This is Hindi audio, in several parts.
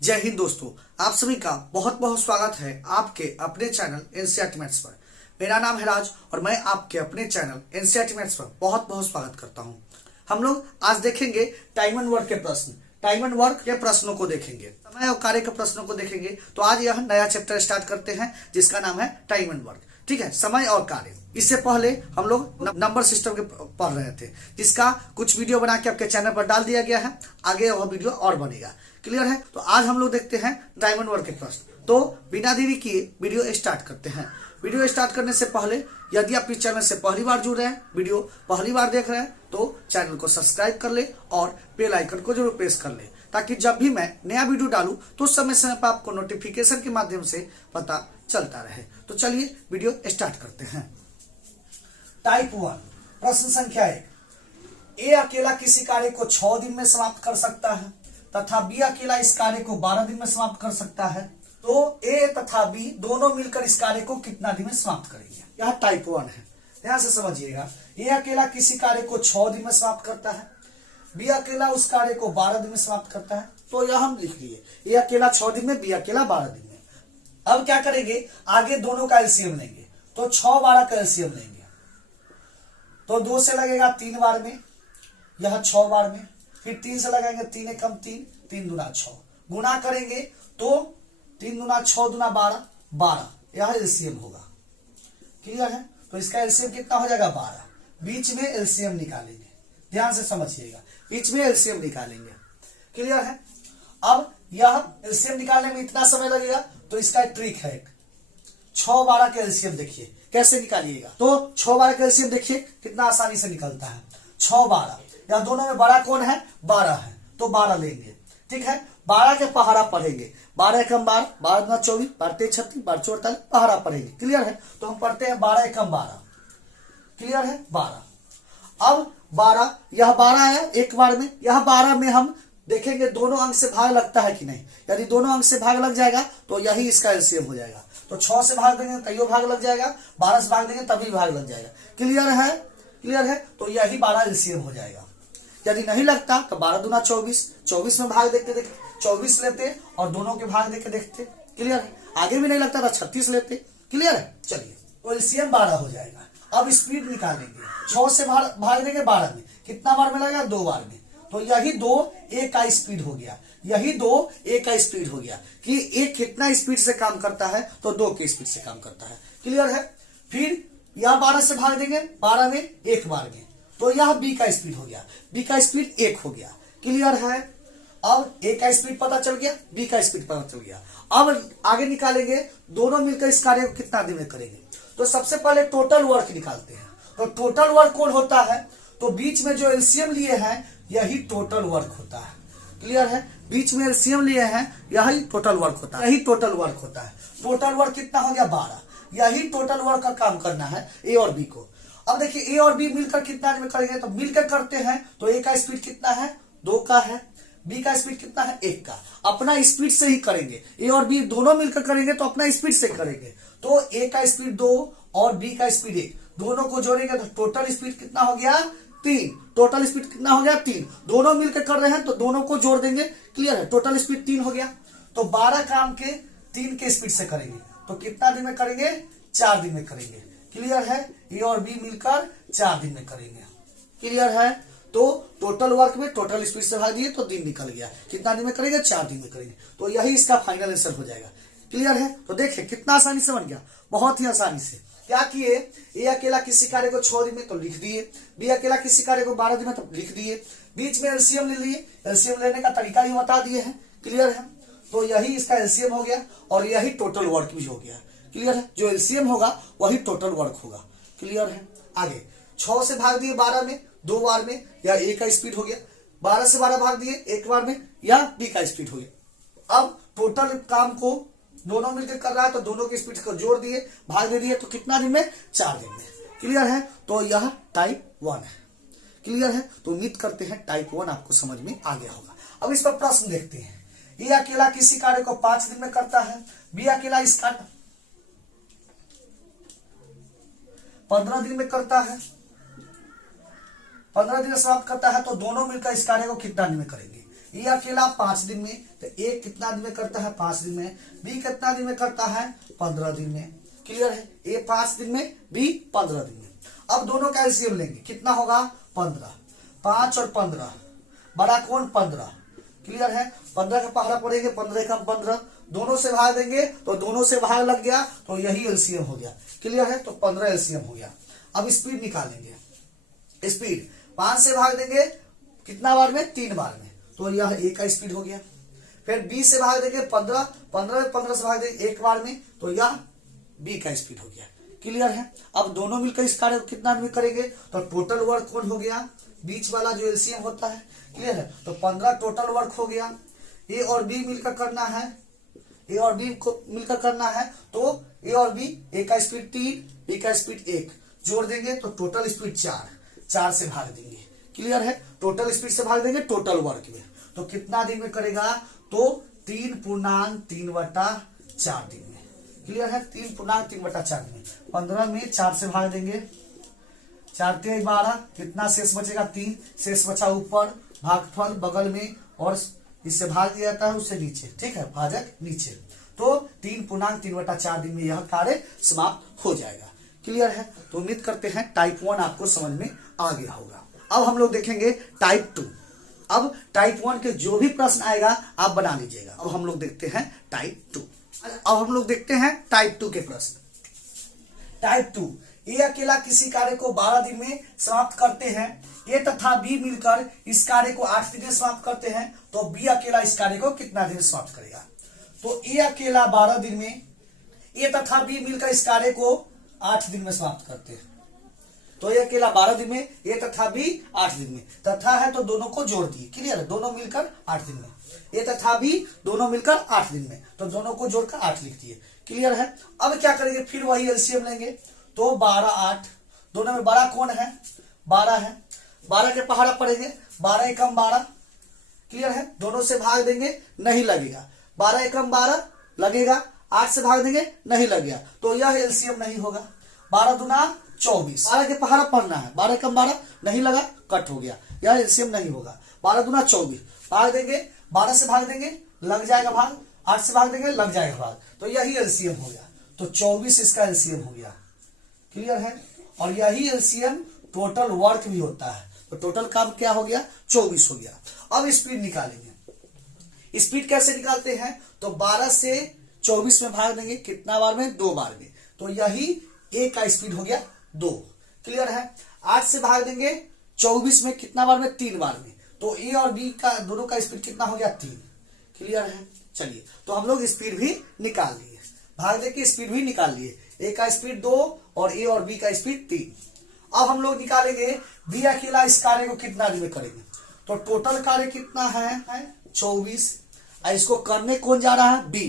जय हिंद दोस्तों, आप सभी का बहुत बहुत स्वागत है आपके अपने चैनल एनसीईआरटी मैथ्स पर। मेरा नाम है राज और मैं आपके अपने चैनल एनसीईआरटी मैथ्स पर बहुत बहुत स्वागत करता हूं। हम लोग आज देखेंगे टाइम एंड वर्क के प्रश्न, टाइम एंड वर्क के प्रश्नों को देखेंगे, समय और कार्य के प्रश्नों को देखेंगे। तो आज यह नया चैप्टर स्टार्ट करते हैं जिसका नाम है टाइम एंड वर्क। ठीक है, समय और कार्य। इससे पहले हम लोग नंबर सिस्टम के पढ़ रहे थे, जिसका कुछ वीडियो बना के आपके चैनल पर डाल दिया गया है। आगे वह वीडियो और बनेगा। क्लियर है? तो आज हम लोग देखते हैं टाइम एंड वर्क के प्रश्न। तो बिना देरी किए वीडियो स्टार्ट करते हैं। वीडियो स्टार्ट करने से पहले यदि आप इस चैनल से पहली बार जुड़ रहे हैं, वीडियो पहली बार देख रहे हैं, तो चैनल को सब्सक्राइब कर ले और बेल आइकन को जरूर प्रेस कर ले, ताकि जब भी मैं नया वीडियो डालूं तो समय समय पर आपको नोटिफिकेशन के माध्यम से पता चलता रहे। तो चलिए वीडियो स्टार्ट करते हैं। टाइप 1, प्रश्न संख्या 1। ए अकेला किसी कार्य को 6 दिन में समाप्त कर सकता है तथा बी अकेला इस कार्य को 12 दिन में समाप्त कर सकता है। तो ए तथा बी दोनों मिलकर इस कार्य को कितना दिन में समाप्त करेंगे? यह टाइप 1 है, ध्यान से समझिएगा। ए अकेला किसी कार्य को 6 दिन में समाप्त करता है, बी अकेला उस कार्य को 12 दिन में समाप्त करता है। तो यह हम लिख लिए, ए अकेला 6 दिन में, बी अकेला 12 दिन में। अब क्या करेंगे, आगे दोनों का एलसीएम लेंगे। तो 6 12 का एलसीएम लेंगे तो 2 से लगेगा 3 बार में, यह 6 बार में। फिर 3 से लगाएंगे, 3 एकम 3, 3 दूना 6। गुना करेंगे तो 3 दूना 6 दूना 12, 12 यह एलसीएम होगा। क्लियर है? तो इसका एलसीएम कितना हो जाएगा? 12। बीच में एलसीएम निकालेंगे, ध्यान से समझिएगा, बीच में एलसीएम निकालेंगे। क्लियर है? अब यह एलसीएम निकालने में इतना समय लगेगा, तो इसका ट्रिक है। 6 12 का एलसीएम देखिए कैसे निकालिएगा। तो 6 12 का एलसीएम देखिए कितना आसानी से निकलता है। 6 12, या दोनों में बड़ा कौन है? 12 है, तो 12 लेंगे। ठीक है, 12 के पहाड़ा पढ़ेंगे। 12 एकम 12, 12 दूना 24, 12 तेज 36, 12 चौर 48, पहाड़ा पढ़ेंगे। क्लियर है? तो हम पढ़ते हैं 12 एकम 12। क्लियर है? 12। अब 12, यह 12 है एक बार में, यह 12 में हम देखेंगे दोनों अंक से भाग लगता है कि नहीं। यदि दोनों अंक से भाग लग जाएगा तो यही इसका एलसीएम हो जाएगा। तो 6 से भाग देंगे तैयो भाग लग जाएगा, 12 से भाग देंगे तभी भाग लग जाएगा। क्लियर है? क्लियर है? तो यही 12 एलसीएम हो जाएगा। यदि नहीं लगता तो 12 दूना 24, 24 में भाग देखते 24 लेते और दोनों के भाग देके देखते। क्लियर है? आगे भी नहीं लगता तो 36 लेते। क्लियर है? चलिए, तो एलसीएम 12 हो जाएगा। अब स्पीड निकालेंगे। 6 से भाग देंगे 12 में, कितना बार में लगेगा? 2 बार में। तो यही 2 ए का स्पीड हो गया, यही 2 ए का स्पीड हो गया कि एक कितना स्पीड से काम करता है, तो 2 के स्पीड से काम करता है। क्लियर है? फिर यह 12 से भाग देंगे 12 में एक बार में, तो यह बी का स्पीड हो गया, बी का स्पीड 1 हो गया। क्लियर है? अब ए का स्पीड पता चल गया, बी का स्पीड पता चल गया। अब आगे निकालेंगे दोनों मिलकर इस कार्य को कितना दिन में करेंगे। तो सबसे पहले टोटल वर्क निकालते हैं। तो टोटल वर्क कौन होता है? तो बीच में जो एलसीएम लिए हैं यही टोटल वर्क होता है। क्लियर है? बीच में एलसीएम लिए हैं यही टोटल वर्क होता है, यही टोटल वर्क होता है। टोटल वर्क कितना हो गया? 12। यही टोटल वर्क का काम करना है ए और बी को। अब देखिए ए और बी मिलकर कितना दिन में करेंगे, तो मिलकर करते हैं तो ए का स्पीड कितना है? 2 का है, बी का स्पीड कितना है? 1 का। अपना स्पीड से ही करेंगे, ए और बी दोनों मिलकर करेंगे तो अपना स्पीड से करेंगे। तो ए का स्पीड 2 और बी का स्पीड 1, दोनों को जोड़ेंगे तो टोटल स्पीड कितना हो गया? 3। टोटल स्पीड कितना हो गया? 3। दोनों मिलकर कर रहे हैं तो दोनों को जोड़ देंगे। क्लियर है? टोटल स्पीड 3 हो गया। तो 12 काम के 3 के स्पीड से करेंगे तो कितना दिन में करेंगे? 4 दिन में करेंगे। क्लियर है? ए और बी मिलकर 4 दिन में करेंगे। क्लियर है? तो टोटल वर्क में टोटल स्पीड से भाग दिए तो दिन निकल गया। कितना दिन में करेंगे? 4 दिन में करेंगे। तो यही इसका फाइनल आंसर हो जाएगा। क्लियर है? तो देखिए कितना आसानी से बन गया, बहुत ही आसानी से। क्या किए, ए अकेला किसी कार्य को 6 दिन में तो लिख दिए, बी अकेला किसी कार्य को 12 दिन में तो लिख दिए, बीच में एलसीएम ले लिए, एलसीएम लेने का तरीका ही बता दिए हैं। क्लियर है? तो यही इसका एलसीएम हो गया और यही टोटल वर्क भी हो गया। क्लियर है? जो एलसीएम होगा वही टोटल वर्क होगा। क्लियर है? आगे 6 से भाग दिए 12 में 2 बार में, या ए का स्पीड हो गया। 12 से 12 भाग दिए 1 बार में, या बी का स्पीड हो गया। अब टोटल काम को दोनों मिलकर कर रहा है तो दोनों की स्पीड को जोड़ दिए, भाग दे दिए, तो कितना दिन में? 4 दिन में। क्लियर है? तो यह टाइप 1 है। क्लियर है? तो उम्मीद करते हैं टाइप 1 आपको समझ में आ गया होगा। अब इस पर प्रश्न देखते हैं। ए अकेला किसी कार्य को 5 दिन में करता है, बी अकेला इस कार्य 15 दिन में करता है, 15 दिन समाप्त करता है, तो दोनों मिलकर इस कार्य को कितना दिन में करेंगे? ए अकेला 5 दिन में, तो ए कितना दिन में करता है 5 दिन में, बी कितना दिन में करता है 15 दिन में। क्लियर है, ए 5 दिन में, बी 15 दिन में। अब दोनों का एलसीएम लेंगे, कितना होगा 15, 5 और 15, बड़ा कौन 15। क्लियर है, 15 का पहाड़ा पड़ेंगे, 15 कम 15, दोनों से भाग देंगे तो दोनों से भाग लग गया, तो यही एलसीएम हो गया। क्लियर है, तो 15 एलसीएम हो गया। अब स्पीड निकालेंगे, स्पीड 5 से भाग देंगे कितना बार में 3 बार में, तो यह ए का स्पीड हो गया। फिर बी से भाग देंगे 15, 15 में 15 से भाग देंगे 1 बार में, तो यह बी का स्पीड हो गया। क्लियर है, अब दोनों मिलकर इस कार्य को कितना में करेंगे, तो टोटल वर्क कौन हो गया, बीच वाला जो एलसीएम होता है। क्लियर है, तो 15 टोटल वर्क हो गया। ए और बी मिलकर करना है, ए और बी को मिलकर करना है, तो ए और बी, ए का स्पीड 3, बी का स्पीड 1, जोड़ देंगे तो टोटल स्पीड 4, 4 से भाग देंगे। क्लियर है, टोटल स्पीड से भाग देंगे टोटल वर्क में, तो कितना दिन में करेगा, तो 3.3/4 दिन में। क्लियर है, 3.3/4 दिन में। 15 में 4 से भाग देंगे, 4 × 12, कितना शेष बचेगा 3, शेष बचा ऊपर, भागफल बगल में, और इससे भाग दिया जाता है उससे नीचे। ठीक है, भाजक नीचे, तो 3.3/4 दिन में यह कार्य समाप्त हो जाएगा। क्लियर है, तो उम्मीद करते हैं टाइप 1 आपको समझ में आ गया होगा। अब हम लोग देखेंगे टाइप 2। अब टाइप 1 के जो भी प्रश्न आएगा आप बना लीजिएगा। अब हम लोग देखते हैं टाइप 2। अब हम लोग देखते हैं टाइप 2 के प्रश्न। टाइप 2, ए अकेला किसी कार्य को 12 दिन में समाप्त करते हैं, ए तथा बी मिलकर इस कार्य को 8 दिन में समाप्त करते हैं, तो बी अकेला इस कार्य को कितना दिन में समाप्त करेगा। तो ए अकेला 12 दिन में, ए तथा बी मिलकर इस कार्य को 8 दिन में समाप्त करते हैं, तो ये अकेला 12 दिन में, ए तथा बी 8 दिन में, तथा है तो दोनों को जोड़ दिए। क्लियर है, दोनों मिलकर 8 दिन में, ए तथा बी दोनों मिलकर 8 दिन में, तो दोनों को जोड़कर 8 लिख दिए। क्लियर है, अब क्या करेंगे, फिर वही एलसीएम लेंगे, तो 12, 8, दोनों में बड़ा कौन है 12 है, 12 के पहाड़ा पड़ेंगे, 12 एकम 12। क्लियर है, दोनों से भाग देंगे नहीं लगेगा, 12 एकम 12 लगेगा, 8 से भाग देंगे नहीं लगेगा, तो यह एलसीएम नहीं होगा। 12 दूना 24, 12 के पहाड़ा पढ़ना है, 12 एकम 12 नहीं लगा, कट हो गया, यह एलसीएम नहीं होगा। 12 दूना 24, भाग देंगे, 12 से भाग देंगे लग जाएगा भाग, 8 से भाग देंगे लग जाएगा भाग, तो यही एलसीएम हो गया, तो 24 इसका एलसीएम हो गया। क्लियर है, और यही एलसीएम टोटल वर्क भी होता है, तो टोटल काम क्या हो गया 24 हो गया। अब स्पीड निकालेंगे, स्पीड कैसे निकालते हैं, तो 12 से 24 में भाग देंगे कितना बार में 2 बार में, तो यही ए का स्पीड हो गया 2। क्लियर है, 8 से भाग देंगे 24 में कितना बार में 3 बार में, तो ए और बी का दोनों का स्पीड कितना हो गया 3। क्लियर है, चलिए तो हम लोग स्पीड भी निकाल लिए, भाग दे के स्पीड भी निकाल लिए, ए का स्पीड 2 और ए और बी का स्पीड 3। अब हम लोग निकालेंगे बी अकेला इस कार्य को कितना दिन में करेंगे, तो टोटल कार्य कितना है 24, और इसको करने कौन जा रहा है बी।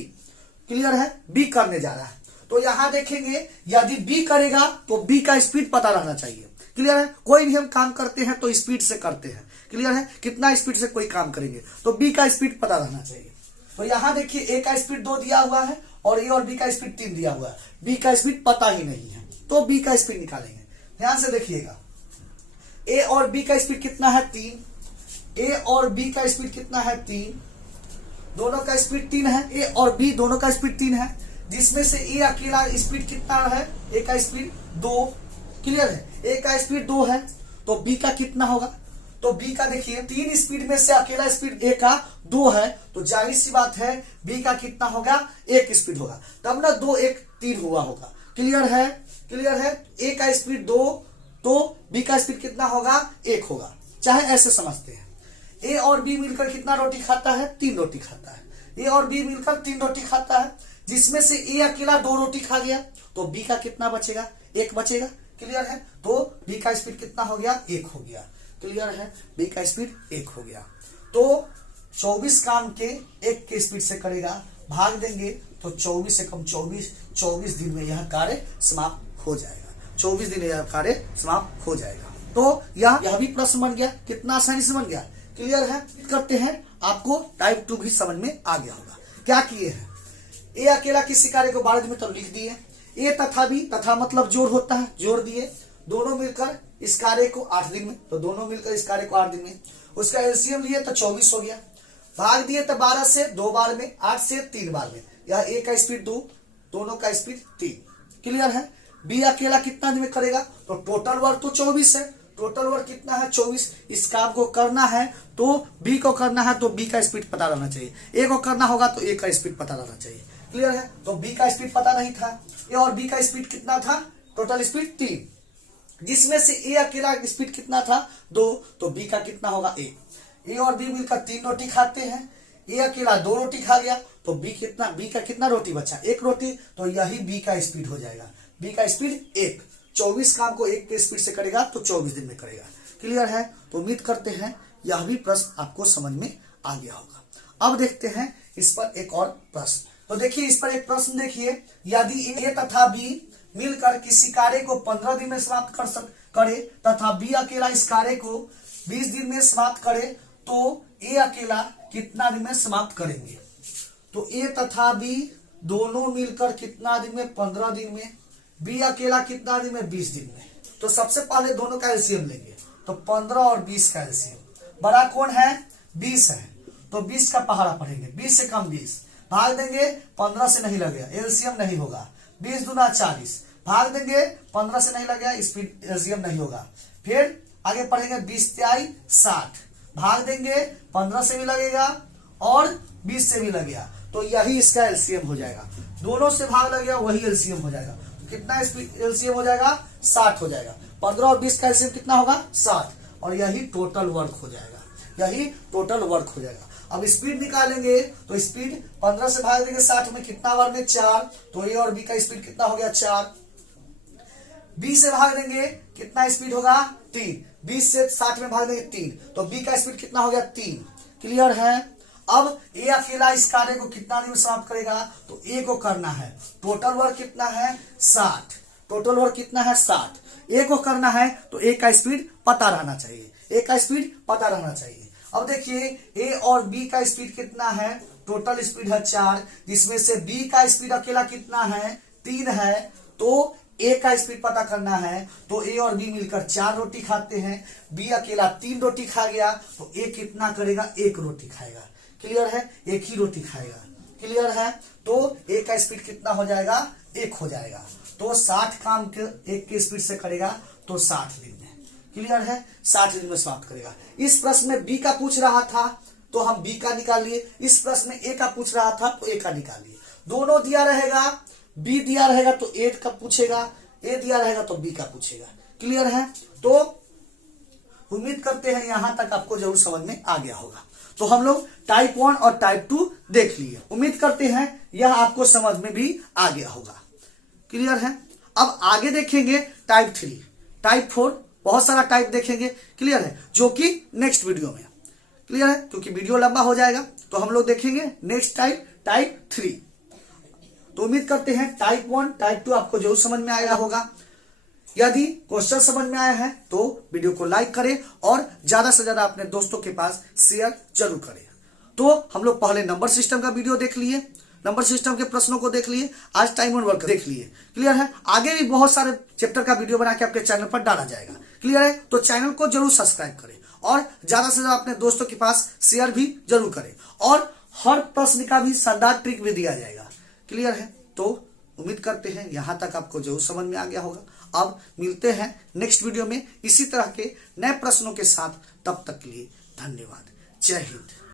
क्लियर है, बी करने जा रहा है, तो यहां देखेंगे यदि बी करेगा तो बी का स्पीड पता रहना चाहिए। क्लियर है, कोई भी हम काम करते हैं तो स्पीड से करते हैं। क्लियर है, कितना स्पीड से कोई काम करेंगे तो बी का स्पीड पता रहना चाहिए। तो यहां देखिए ए का स्पीड 2 दिया हुआ है और ए और बी का स्पीड 3 दिया हुआ है, बी का स्पीड पता ही नहीं है, तो बी का स्पीड निकालेंगे। ध्यान से देखिएगा, ए और बी का स्पीड कितना है 3, ए और बी का स्पीड कितना है 3, दोनों का स्पीड 3 है, ए और बी दोनों का स्पीड 3 है, जिसमें से ए अकेला स्पीड कितना है, ए का स्पीड 2। क्लियर है, ए का स्पीड 2 है, तो बी का कितना होगा, तो बी का देखिए 3 स्पीड में से अकेला स्पीड ए का 2 है, तो जाहिर सी बात है बी का कितना होगा 1 स्पीड होगा, तब ना 2 1 3 हुआ होगा। क्लियर है, क्लियर है, ए का स्पीड 2 तो बी का स्पीड कितना होगा 1 होगा, चाहे ऐसे समझते हैं। ए और बी मिलकर कितना रोटी खाता है 3 रोटी खाता है, ए और बी मिलकर 3 रोटी खाता है, जिसमें से ए अकेला 2 रोटी खा गया, तो बी का कितना बचेगा 1 बचेगा। क्लियर है, तो बी का स्पीड कितना हो गया 1 हो गया। क्लियर है, बी का स्पीड 1 हो गया, तो 24 काम के 1 के स्पीड से करेगा, भाग देंगे तो 24 से कम 24 दिन में यह कार्य समाप्त हो जाएगा, 24 दिन में यह कार्य समाप्त हो जाएगा। तो यह भी प्रश्न बन गया, कितना आसानी से बन गया। क्लियर है, करते हैं, आपको टाइप 2 भी समझ में आ गया होगा। क्या किए हैं, ए अकेला किसी कार्य को 12 दिन में तो लिख दिए, ए तथा बी, तथा मतलब जोड़ होता है, जोड़ दिए, दोनों मिलकर इस कार्य को 8 दिन में, तो दोनों मिलकर इस कार्य को 8 दिन में, उसका एलसीएम लिए तो 24 हो गया। भाग दिए तो 12 से 2 बार में, 8 से 3 बार में, यह ए का स्पीड 2, दोनों का स्पीड 3। क्लियर है। बी अकेला कितना दिन में करेगा, तो टोटल वर्क तो 24 है, टोटल वर्क कितना है 24। इस काम को करना है तो बी को करना है तो बी का स्पीड पता रहना चाहिए, ए को करना होगा तो ए का स्पीड पता रहना चाहिए। क्लियर है। तो बी का स्पीड पता नहीं था, ए और बी का स्पीड कितना था, टोटल स्पीड 3, जिसमें से ए अकेला स्पीड कितना था 2, तो बी का कितना होगा ए और बी मिलकर 3 रोटी खाते हैं, ए अकेला 2 रोटी खा गया तो बी का कितना रोटी बचा, 1 रोटी, तो यही बी का स्पीड हो जाएगा। बी का स्पीड 1, 24 काम को 1 के स्पीड से करेगा तो 24 दिन में करेगा। क्लियर है। तो उम्मीद करते हैं यह भी प्रश्न आपको समझ में आ गया होगा। अब देखते हैं इस पर एक और प्रश्न। तो देखिए इस पर एक प्रश्न देखिए, यदि ए तथा बी मिलकर किसी कार्य को 15 दिन में समाप्त करे तथा बी अकेला इस कार्य को 20 दिन में समाप्त करे तो ए अकेला कितना दिन में समाप्त करेंगे। तो ए तथा बी दोनों मिलकर कितना दिन में, 15 दिन में, बी अकेला कितना दिन में, 20 दिन में। तो सबसे पहले दोनों का एलसीएम लेंगे, तो 15 और 20 का एलसीएम, बड़ा कौन है 20 है, तो 20 का पहाड़ा पढ़ेंगे, 20 से कम 20, भाग देंगे 15 से नहीं लगेगा, एलसीएम नहीं होगा, 20 दूना 40, भाग देंगे 15 से नहीं लगेगा, स्पीड एलसीएम नहीं होगा। फिर आगे पढ़ेंगे 20 तिहाई 60, भाग देंगे 15 से भी लगेगा और 20 से भी लगेगा, तो यही इसका एलसीएम हो जाएगा। दोनों से भाग लगेगा वही एलसीएम हो जाएगा। तो कितना एलसीएम हो जाएगा, 60 हो जाएगा। 15 और 20 का एलसीएम कितना होगा, 60, और यही टोटल वर्क हो जाएगा, यही टोटल वर्क हो जाएगा। अब स्पीड निकालेंगे तो स्पीड 15 से भाग देंगे 60 में, कितना बार में 4, तो ए और बी का स्पीड कितना हो गया 4। 20 से भाग देंगे कितना स्पीड होगा 3, 20 से 60 में भाग देंगे 3, तो बी का स्पीड कितना हो गया 3। क्लियर है। अब ए अकेला इस कार्य को कितना दिन में समाप्त करेगा, तो ए को करना है, टोटल वर्क कितना है 60, टोटल वर्क कितना है 60, ए को करना है तो ए का स्पीड पता रहना चाहिए, ए का स्पीड पता रहना चाहिए। अब देखिए ए और बी का स्पीड कितना है, टोटल स्पीड है 4, जिसमें से बी का स्पीड अकेला कितना है 3 है, तो ए का स्पीड पता करना है, तो ए और बी मिलकर 4 रोटी खाते हैं, बी अकेला 3 रोटी खा गया तो ए कितना करेगा, 1 रोटी खाएगा। क्लियर है, 1 ही रोटी खाएगा। क्लियर है। तो ए का स्पीड कितना हो जाएगा, 1 हो जाएगा। तो 60 काम के 1 के स्पीड से करेगा तो 60 दिन में। क्लियर है, 60 दिन में समाप्त करेगा। इस प्रश्न में बी का पूछ रहा था तो हम बी का निकाल लिए, इस प्रश्न में ए का पूछ रहा था तो ए का निकाल लिए। दोनों दिया रहेगा, बी दिया रहेगा तो ए का पूछेगा, ए दिया रहेगा तो बी का पूछेगा। क्लियर है। तो उम्मीद करते हैं यहां तक आपको जरूर समझ में आ गया होगा। तो हम लोग टाइप 1 और टाइप 2 देख लिए, उम्मीद करते हैं यह आपको समझ में भी आ गया होगा। क्लियर है। अब आगे देखेंगे टाइप 3, टाइप 4, बहुत सारा टाइप देखेंगे। क्लियर है, जो कि नेक्स्ट वीडियो में। क्लियर है, क्योंकि वीडियो लंबा हो जाएगा तो हम लोग देखेंगे नेक्स्ट टाइप, टाइप 3। तो उम्मीद करते हैं टाइप 1, टाइप 2 आपको जरूर समझ में आया होगा। यदि क्वेश्चन समझ में आया है तो वीडियो को लाइक करें और ज्यादा से ज्यादा अपने दोस्तों के पास शेयर जरूर करें। तो हम लोग पहले नंबर सिस्टम का वीडियो देख लिए, नंबर सिस्टम के प्रश्नों को देख लिए, आज टाइम एंड वर्क देख लिए। क्लियर है। आगे भी बहुत सारे चैप्टर का वीडियो बना के आपके चैनल पर डाला जाएगा। क्लियर है। तो चैनल को जरूर सब्सक्राइब करें और ज्यादा से ज्यादा अपने दोस्तों के पास शेयर भी जरूर करें, और हर प्रश्न का भी शानदार ट्रिक भी दिया जाएगा। क्लियर है। तो उम्मीद करते हैं यहां तक आपको जरूर समझ में आ गया होगा। अब मिलते हैं नेक्स्ट वीडियो में इसी तरह के नए प्रश्नों के साथ। तब तक के लिए धन्यवाद। जय हिंद।